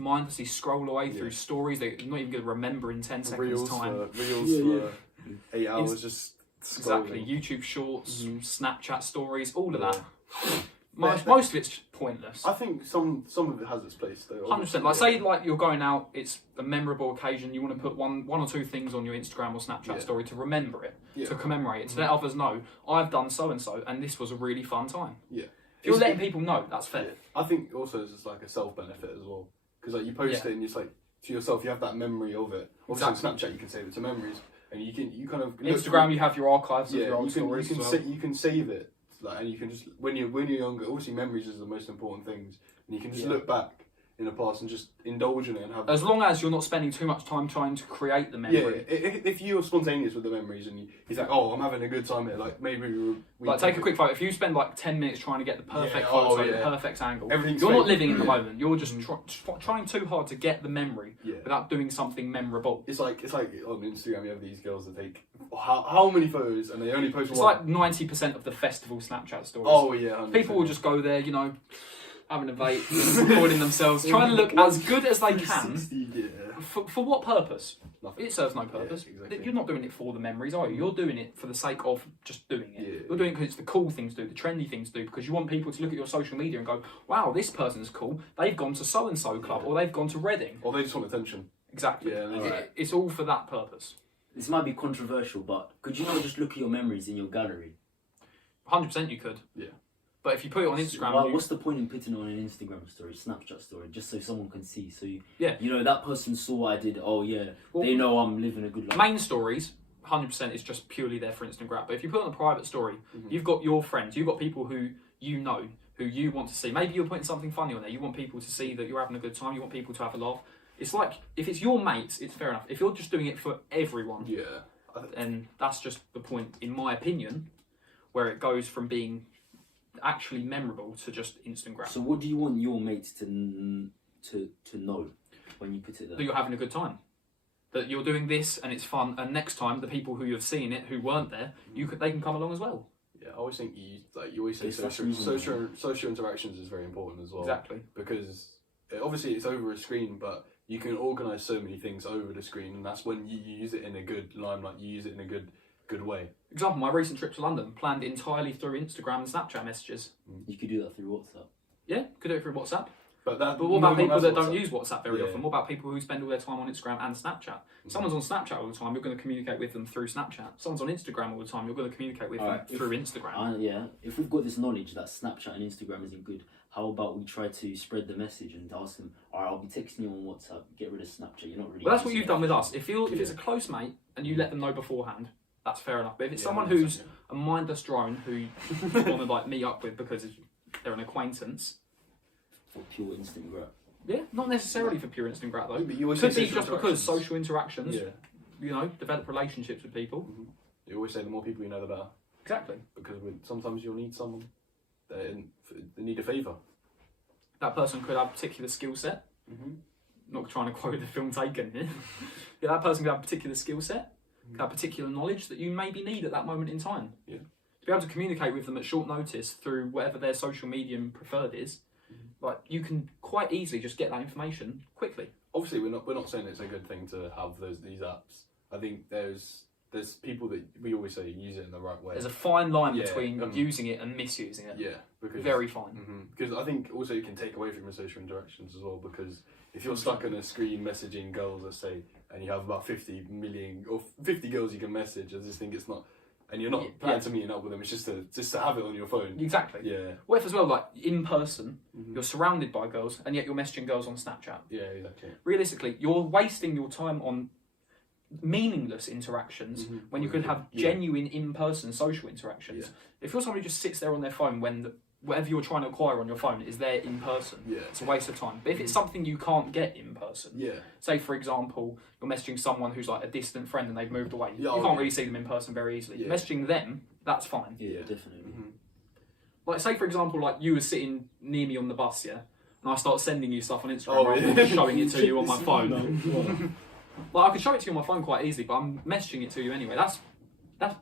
mindlessly scroll away through stories that you're not even going to remember in 10 seconds time. Reels for 8 hours just scrolling. Exactly. YouTube Shorts, Snapchat stories, all of Yeah. that. Most of it's pointless. I think some of it has its place though. 100%. Like say like you're going out, it's a memorable occasion. You want to put one or two things on your Instagram or Snapchat story to remember it, to commemorate it, to let others know I've done so and so, and this was a really fun time. Yeah. If you're letting people know, that's fair. Yeah. I think also it's just like a self benefit as well, because like you post it and it's like to yourself, you have that memory of it. Obviously on Snapchat you can save it to memories, and you kind of Instagram you have your archives of your old stories. You can save it. Like, and you can just when you're younger, obviously memories is the most important things, and you can just look back in the past and just indulge in it and have. As long as you're not spending too much time trying to create the memory. Yeah, if you're spontaneous with the memories and he's like, oh, I'm having a good time here, like maybe we like take a quick photo. If you spend like 10 minutes trying to get the perfect photo, the perfect angle, you're not living in the moment. You're just trying too hard to get the memory without doing something memorable. It's like on Instagram you have these girls that take how many photos and they only post one. It's like 90% of the festival Snapchat stories. Oh yeah, 100%. People will just go there, you know, having a vape, recording themselves, trying to look as good as they can. For what purpose? Nothing. It serves no purpose. Yeah, exactly. You're not doing it for the memories, are you? You're doing it for the sake of just doing it. You're doing it because it's the cool thing to do, the trendy thing to do, because you want people to look at your social media and go, wow, this person's cool. They've gone to so-and-so club, or they've gone to Reading. Or they just want attention. Exactly. Yeah, it's all for that purpose. This might be controversial, but could you not just look at your memories in your gallery? 100% you could. Yeah. But if you put it on Instagram... what's the point in putting it on an Instagram story, Snapchat story, just so someone can see? So, you know, that person saw what I did, they know I'm living a good life. Main stories, 100% is just purely there for Instagram. But if you put on a private story, you've got your friends, you've got people who you know, who you want to see. Maybe you're putting something funny on there. You want people to see that you're having a good time. You want people to have a laugh. It's like, if it's your mates, it's fair enough. If you're just doing it for everyone, and that's just the point, in my opinion, where it goes from being actually memorable to just Instagram. So what do you want your mates to know when you put it there? That you're having a good time. That you're doing this and it's fun, and next time the people who you've seen it, who weren't there, they can come along as well. Yeah, I always think you always say social interactions is very important as well. Exactly. Because obviously it's over a screen, but you can organise so many things over the screen, and that's when you use it in a good limelight. You use it in a good way. Example, my recent trip to London, planned entirely through Instagram and Snapchat messages. You could do that through WhatsApp. Yeah, could do it through WhatsApp. But what about people that don't use WhatsApp very often? What about people who spend all their time on Instagram and Snapchat? Someone's on Snapchat all the time, you're going to communicate with them through Snapchat. Someone's on Instagram all the time, you're going to communicate with them through Instagram. If we've got this knowledge that Snapchat and Instagram isn't good, how about we try to spread the message and ask them, all right, I'll be texting you on WhatsApp, get rid of Snapchat, you're not really... Well, that's what you've done with us. If it's a close mate and you let them know beforehand, that's fair enough. But if it's someone who's a mindless drone who you want to like meet up with because they're an acquaintance... For pure instant grab. Yeah, not necessarily for pure instant grab though. But you always could say be just because social interactions, you know, develop relationships with people. You always say the more people you know, the better. Exactly. Because sometimes you'll need someone they need a favour. That person could have a particular skill set. Not trying to quote the film Taken here. That person could have a particular skill set, could have particular knowledge that you maybe need at that moment in time. Yeah. To be able to communicate with them at short notice through whatever their social medium preferred is, like you can quite easily just get that information quickly. Obviously, we're not saying it's a good thing to have these apps. I think there's people that we always say use it in the right way. There's a fine line between using it and misusing it. Yeah, because very fine. Because I think also you can take away from your social interactions as well. Because if you're stuck on a screen messaging girls, let's say, and you have about 50 million or 50 girls you can message, I just think it's not. And you're not planning to meeting up with them. It's just to have it on your phone. Exactly. Yeah. What if as well, like in person, you're surrounded by girls, and yet you're messaging girls on Snapchat? Yeah, exactly. Realistically, you're wasting your time on meaningless interactions when you could have genuine in-person social interactions. Yeah. If you're somebody who just sits there on their phone when whatever you're trying to acquire on your phone is there in person, it's a waste of time. But if it's something you can't get in person, say for example, you're messaging someone who's like a distant friend and they've moved away, you can't really see them in person very easily. Messaging them, that's fine. Yeah, definitely. Like say for example, like you were sitting near me on the bus, and I start sending you stuff on Instagram rather than showing it to you on my phone. Like I could show it to you on my phone quite easily, but I'm messaging it to you anyway. That's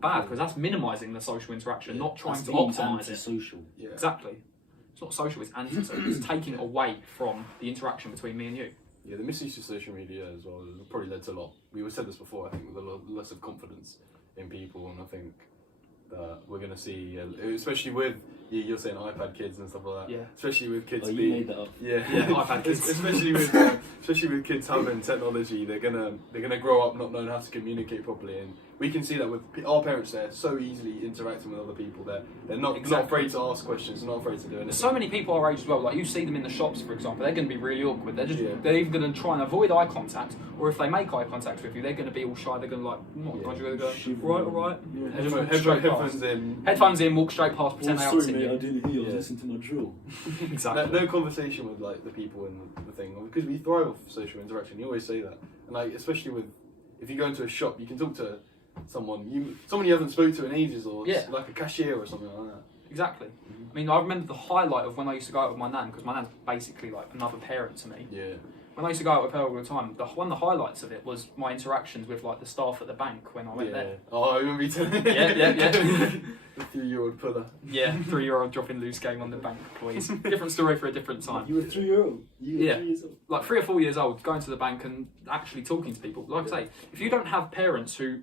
bad because that's minimising the social interaction, not trying to optimise it. Social. Yeah. Exactly. It's not social, it's antisocial. It's taking away from the interaction between me and you. Yeah, the misuse of social media as well has probably led to a lot. We said this before, I think, with a lot less of confidence in people, and I think that we're going to see, especially with, you're saying iPad kids and stuff like that. Yeah. Especially with kids Oh, you being. made that up. Yeah, iPad kids. especially with kids having technology, they're gonna grow up not knowing how to communicate properly, and we can see that with our parents. They're so easily interacting with other people. They're not Exactly. afraid to ask questions. They're not afraid to do anything. There's so many people our age as well. Like you see them in the shops, for example. They're going to be really awkward. They're either going to try and avoid eye contact, or if they make eye contact with you, they're going to be all shy. They're going to like, not Yeah. you're going to go, right, all right. Yeah. And just walk straight Headphones past. in. Headphones in, walk straight past, pretend they haven't seen you. didn't hear. Yeah. listening to my drill. Exactly. No conversation with like the people in the thing, because we thrive off social interaction. You always say that, and like especially with if you go into a shop, you can talk to someone you haven't spoken to in ages, or Yeah. like a cashier or something like that. Exactly. I mean, I remember the highlight of when I used to go out with my nan, because my nan's basically like another parent to me. Yeah. When I used to go out with her all the time, one of the highlights of it was my interactions with like the staff at the bank when I went there. Oh, I remember you telling Yeah. The 3-year-old puller. Yeah, 3-year-old dropping loose game on the bank employees. Different story for a different time. You were 3-year-old. You were Yeah. 3 years old. Like 3 or 4 years old, going to the bank and actually talking to people. Like I say, if you don't have parents who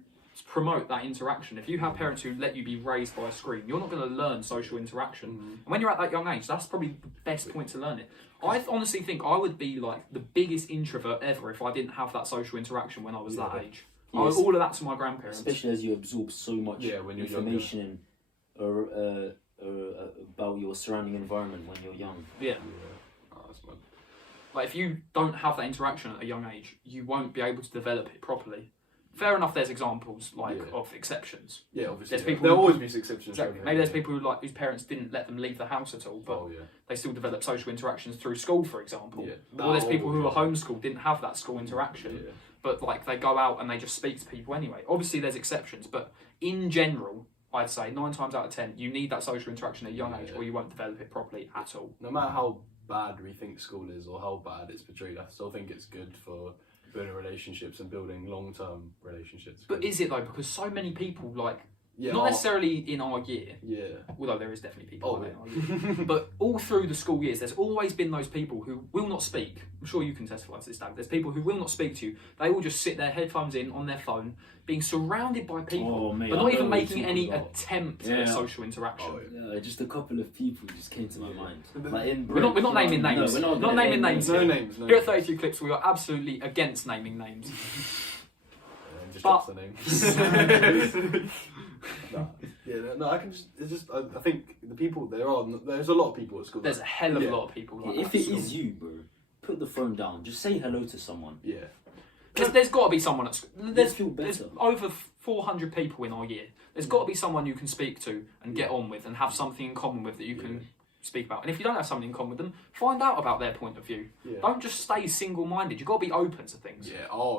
promote that interaction, if you have parents who let you be raised by a screen, you're not going to learn social interaction. And when you're at that young age, that's probably the best point to learn it. I honestly think I would be like the biggest introvert ever if I didn't have that social interaction when I was that age. I owe Yes. all of that to my grandparents. Especially as you absorb so much when you're information about your surrounding environment when you're young. Yeah. Yeah. Oh, that's mad. Like if you don't have that interaction at a young age, you won't be able to develop it properly. Fair enough, there's examples of exceptions. Yeah, obviously. There's people There'll who- always be exceptions. Exactly. Maybe there's people whose parents didn't let them leave the house at all, but Oh yeah. they still develop social interactions through school, for example. Yeah. Or there's people who are Yeah. homeschooled, didn't have that school interaction, Yeah. but like they go out and they just speak to people anyway. Obviously, there's exceptions, but in general, I'd say 9 times out of 10, you need that social interaction at a young age, Yeah. or you won't develop it properly at all. No matter how bad we think school is or how bad it's portrayed, I still think it's good for building relationships and building long-term relationships. But is it though? Because so many people, like, yeah, not necessarily in our year, Yeah. although there is definitely people Oh, like that in our year, but all through the school years, there's always been those people who will not speak. I'm sure you can testify to this, Dave. There's people who will not speak to you. They will just sit their headphones in on their phone, being surrounded by people, Oh, mate, but I not know even what you're making talking any about. attempt Yeah. at social interaction. Oh, yeah. Yeah, just a couple of people just came to my Yeah. mind. But Like in We're not naming no, names. we're Not gonna naming name names. No here. names. No Here at names. 32 Clips, we are absolutely against naming names. Just But- drops the name. No, I can just. It's just. I think the people there's a lot of people at school. There's a hell of Yeah. a lot of people like If that. it is you, bro, put the phone down. Just say hello to someone. Yeah. There's got to be someone at school. Let's feel There's better. over 400 people in our year. There's got to be someone you can speak to and get on with and have something in common with that you can speak about. And if you don't have something in common with them, find out about their point of view. Yeah. Don't just stay single-minded. You've got to be open to things. Yeah. Oh,